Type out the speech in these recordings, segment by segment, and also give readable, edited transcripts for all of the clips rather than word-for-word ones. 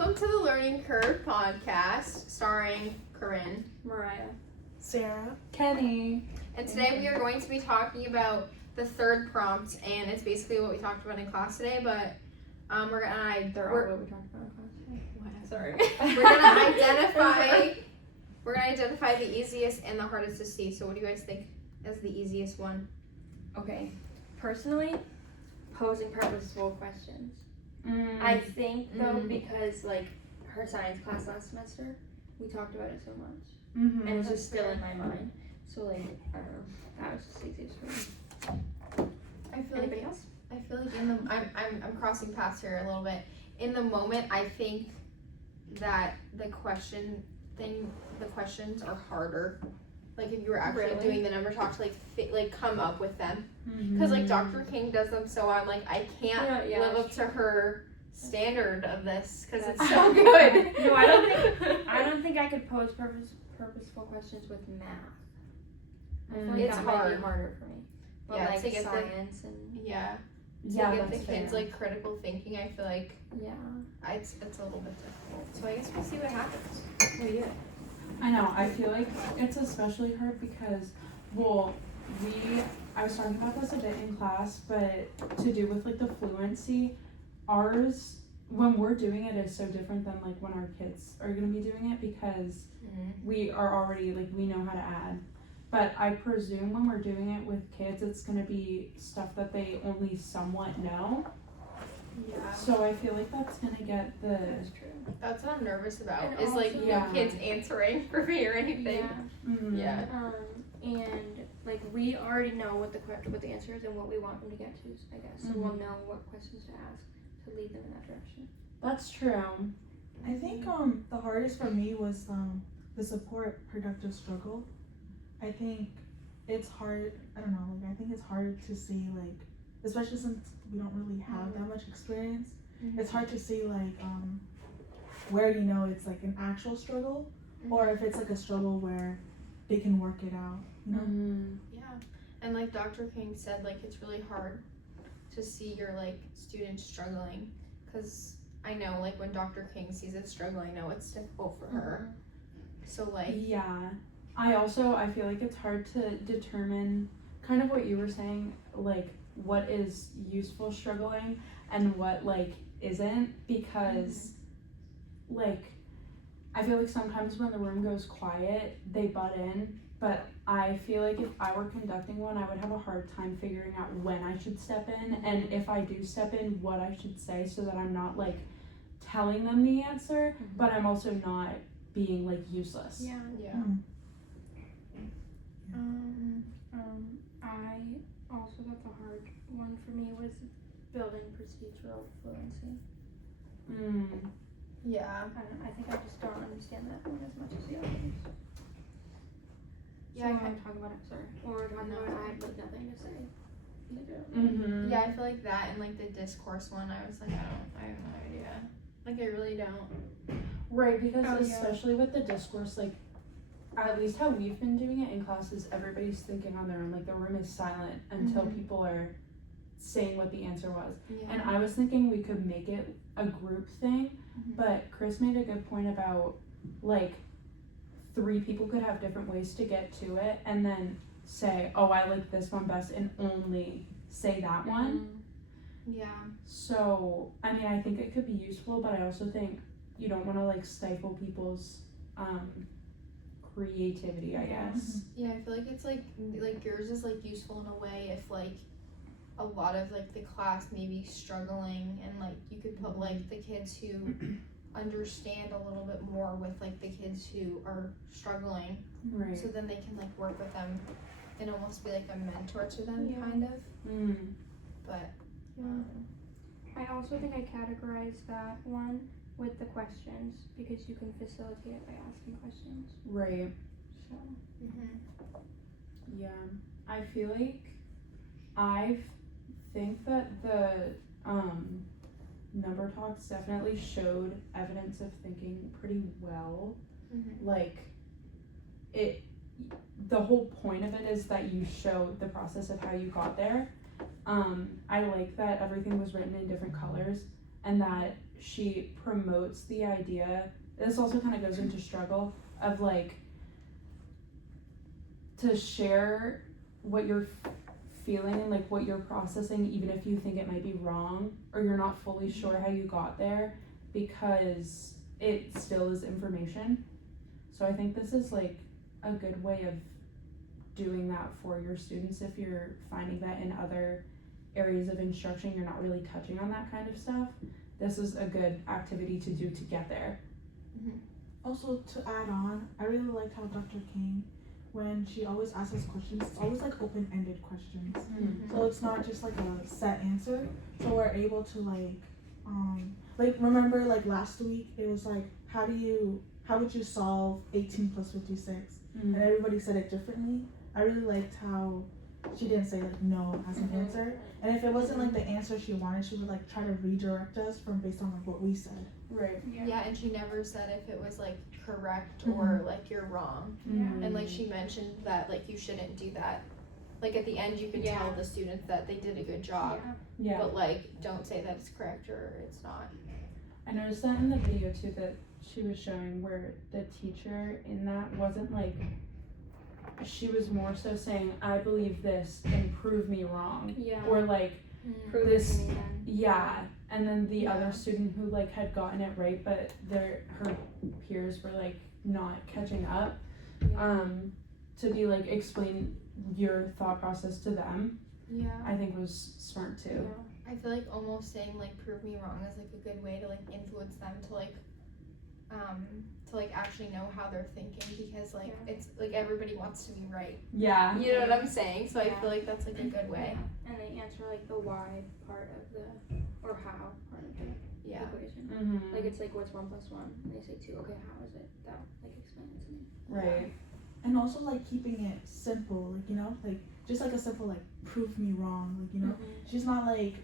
Welcome to the Learning Curve podcast, starring Corinne, Mariah, Sarah, Kenny. and today we are going to be talking about the third prompt, and it's basically what we talked about in class today. But we're gonna what we talked about in class today. sorry, we're gonna identify the easiest and the hardest to see. So, what do you guys think is the easiest one? Okay, personally, posing purposeful questions. I think though, because like her science class last semester, we talked about it so much, and it's just still in my mind. So like, I don't know, that was just the easiest for me. Anybody else? I feel like I'm crossing paths here a little bit. In the moment, I think that the questions are harder. Like if you were actually doing the number talk to like come up with them, because like Dr. King does them, so I'm like I can't live up to her standard of this because it's so good. No, I don't think I could pose purposeful questions with math. I feel like It's that hard. might be harder for me. But Yeah, like to get science and to Yeah, get the that's kids fair. like critical thinking, I feel like it's a little bit difficult. So I guess we'll see what happens. what do you think? I know. I feel like it's especially hard because, well, I was talking about this a bit in class, but to do with like the fluency, ours, when we're doing it is so different than like when our kids are going to be doing it because we are already like, we know how to add. But I presume when we're doing it with kids, it's going to be stuff that they only somewhat know. Yeah. So I feel like that's going to get the... That's true. That's what I'm nervous about. And Is like also- no kids answering for me or anything. Yeah. And like we already know what the answer is and what we want them to get to, I guess. So we'll know what questions to ask to lead them in that direction. That's true. I think the hardest for me was the support productive struggle. I think it's hard. I don't know. Like I think it's hard to see like, especially since we don't really have that much experience. It's hard to see like where it's like an actual struggle, or if it's like a struggle where they can work it out. You know. Yeah. And like Dr. King said, like it's really hard to see your like students struggling, because I know like when Dr. King sees it struggling, I know it's difficult for her. So like Yeah. I feel like it's hard to determine kind of what you were saying, like what is useful struggling and what like isn't, because like I feel like sometimes when the room goes quiet, they butt in, but I feel like if I were conducting one, I would have a hard time figuring out when I should step in, and if I do step in, what I should say, so that I'm not like telling them the answer, but I'm also not being like useless. Yeah. I also thought the hard one for me was building procedural fluency. Yeah. I think I just don't understand that one as much as the others. Yeah, So when we're talking about it, sorry. When we're talking about it, I had like nothing to say. Yeah, I feel like that and like the discourse one, I was like, I have no idea. Like I really don't. Right, because especially with the discourse, like at least how we've been doing it in classes, everybody's thinking on their own. Like the room is silent until people are saying what the answer was. Yeah. And I was thinking we could make it a group thing, but Chris made a good point about like 3 people could have different ways to get to it, and then say, oh, I like this one best, and only say that one. Yeah. So I mean, I think it could be useful, but I also think you don't want to like stifle people's creativity, I guess. Yeah, I feel like it's like yours is like useful in a way if like a lot of like the class may be struggling, and like you could put like the kids who understand a little bit more with like the kids who are struggling, Right. so then they can like work with them and almost be like a mentor to them, kind of. But I also think I categorized that one with the questions because you can facilitate it by asking questions. Right. So Yeah. I feel like I think that the number talks definitely showed evidence of thinking pretty well. Like the whole point of it is that you show the process of how you got there. I like that everything was written in different colors, and that she promotes the idea. This also kind of goes into struggle of like to share what you're feeling and like what you're processing, even if you think it might be wrong or you're not fully sure how you got there, because it still is information. So I think this is like a good way of doing that for your students if you're finding that in other areas of instruction you're not really touching on that kind of stuff. This is a good activity to do to get there. Also, to add on, I really liked how Dr. King, when she always asks us questions, it's always like open-ended questions. So it's not just like a set answer. So we're able to like remember like last week it was like how would you solve 18 plus 56? And everybody said it differently. I really liked how she didn't say like no as an answer. And if it wasn't like the answer she wanted, she would like try to redirect us from based on like what we said. Right. Yeah, and she never said if it was like correct or like you're wrong. And like she mentioned that like you shouldn't do that. Like at the end you can tell the students that they did a good job. Yeah. But like don't say that it's correct or it's not. I noticed that in the video too that she was showing where the teacher in that wasn't like, she was more so saying, I believe this and prove me wrong. Yeah. Or like, Prove this, it to me then. yeah. And then the Yeah. other student who like had gotten it right, but her peers were like not catching up. To be like, explain your thought process to them, Yeah. I think was smart too. I feel like almost saying like prove me wrong is like a good way to like influence them to like actually know how they're thinking, because like it's like everybody wants to be right. Yeah. You know what I'm saying? So I feel like that's like a good way. And they answer like the why part of the, or how part of the equation. Like it's like what's 1 + 1? And they say 2. Okay, how is it that? Like explain it to me. Right. And also like keeping it simple, like, you know, like just like a simple like prove me wrong, like, you know. She's not like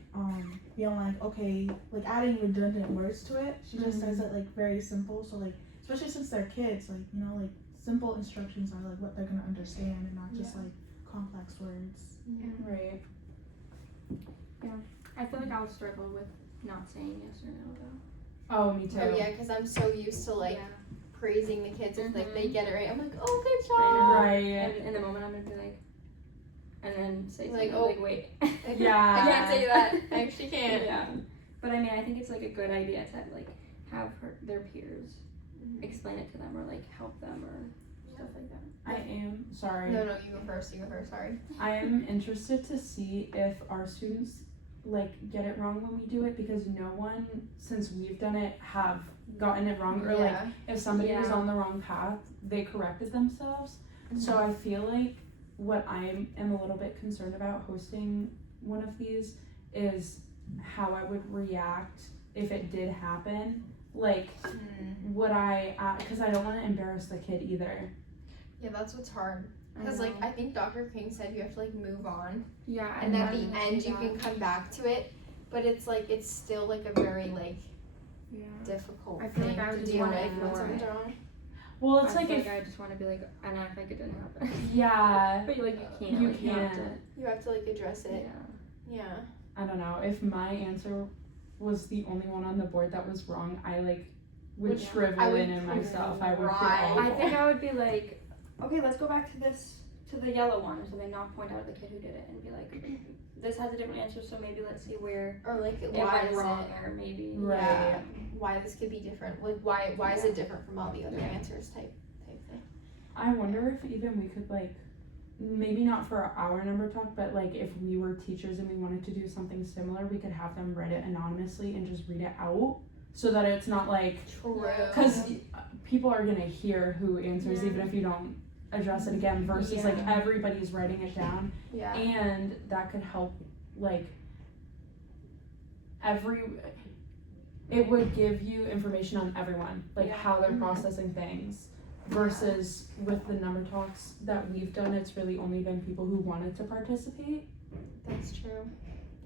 being like, okay, like adding redundant words to it. She just says it like very simple. So like, especially since they're kids, like, you know, like simple instructions are like what they're gonna understand and not just like complex words. Right. I feel like I'll struggle with not saying yes or no though. Oh, me too. Oh yeah, because I'm so used to like praising the kids if like they get it right. I'm like, oh, good I job. know. Right. And in the moment I'm gonna be like, and then say Like, something oh. like, wait. Yeah. I can't say that. I actually can't. Yeah. But I mean, I think it's like a good idea to like have their peers explain it to them or like help them or stuff like that. I am sorry. No, you go first. Sorry. I am interested to see if our students like get it wrong when we do it, because no one since we've done it have gotten it wrong, or like if somebody was on the wrong path, they corrected themselves. So I feel like what I am a little bit concerned about hosting one of these is how I would react if it did happen. Like, would I, because I don't want to embarrass the kid either. Yeah, that's what's hard. Because like I think Dr. King said you have to like move on. Yeah. And at the end you can come back to it, but it's like it's still like a very like difficult I feel thing like I would to just deal wanna with when ignore someone's it. wrong. Well, it's I like feel if I just want to be like and act like it didn't happen. yeah, But like you can't. you like, can't. have to, You have to like address it. Yeah. I don't know, if my answer was the only one on the board that was wrong, I like would Yeah. shrivel I would in myself. I would feel cry. awful. I think I would be like, okay, let's go back to to the yellow one or something, not point out the kid who did it and be like, this has a different answer, so maybe let's see where Or like it why went is wrong, it? or maybe Right. Why this could be different? Like why is it different from all the other answers type thing. I wonder if even we could like, maybe not for our number talk, but like if we were teachers and we wanted to do something similar, we could have them write it anonymously and just read it out, so that it's not like, True. because people are gonna hear who answers even if you don't address it again, versus like everybody's writing it down. Yeah. And that could help like it would give you information on everyone, like how they're processing things, versus with the number talks that we've done, it's really only been people who wanted to participate. That's true.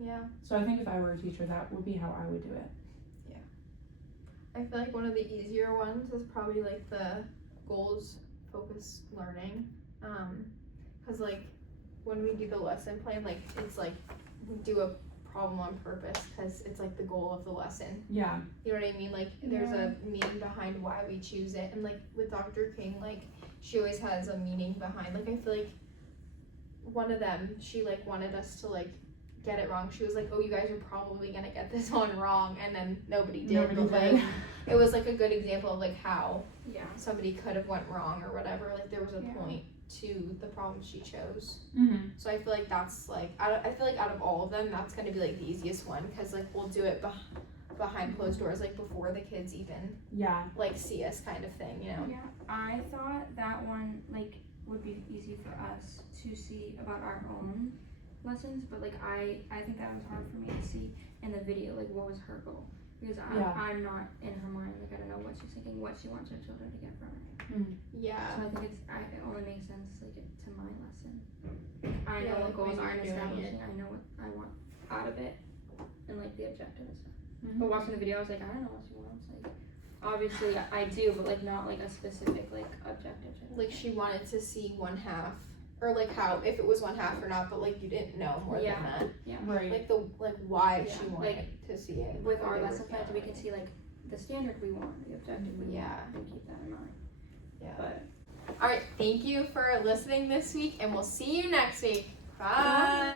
Yeah. So I think if I were a teacher, that would be how I would do it. I feel like one of the easier ones is probably like the goals focused learning. Cause like when we do the lesson plan, like it's like we do a problem on purpose because it's like the goal of the lesson. Yeah. You know what I mean? Like there's a meaning behind why we choose it, and like with Dr. King, like she always has a meaning behind. Like I feel like one of them, she like wanted us to like get it wrong. She was like, "Oh, you guys are probably gonna get this one wrong," and then nobody did. Nobody but did. like it was like a good example of like how Yeah. somebody could have went wrong or whatever. Like there was a Yeah. point to the problem she chose. Mm-hmm. So I feel like that's like I feel like out of all of them, that's gonna be like the easiest one because like we'll do it behind closed doors, like before the kids even Yeah. like see us, kind of thing, you know. Yeah, I thought that one like would be easy for us to see about our own lessons, but like I think that was hard for me to see in the video, like what was her goal, because I'm not in her mind, like I don't know what she's thinking, what she wants her children to get from it. Yeah. So I think it only makes sense like to my lesson. I know Yeah, what like goals when I'm you're doing establishing, I know what I want out of it, and like the objective and stuff. Mhm. But watching the video, I was like, I don't know what she wants. Like, obviously I do, but like not like a specific like objective. Like she wanted to see one half, or like how if it was one half or not, but like you didn't know more Yeah. than that. Right. Like why Yeah, she wanted like, to see it. With what our they were lesson plans, we can feeling. see like the standard we want, the objective we Yeah. want, and keep that in mind. Yeah. But All right, thank you for listening this week, and we'll see you next week. Bye.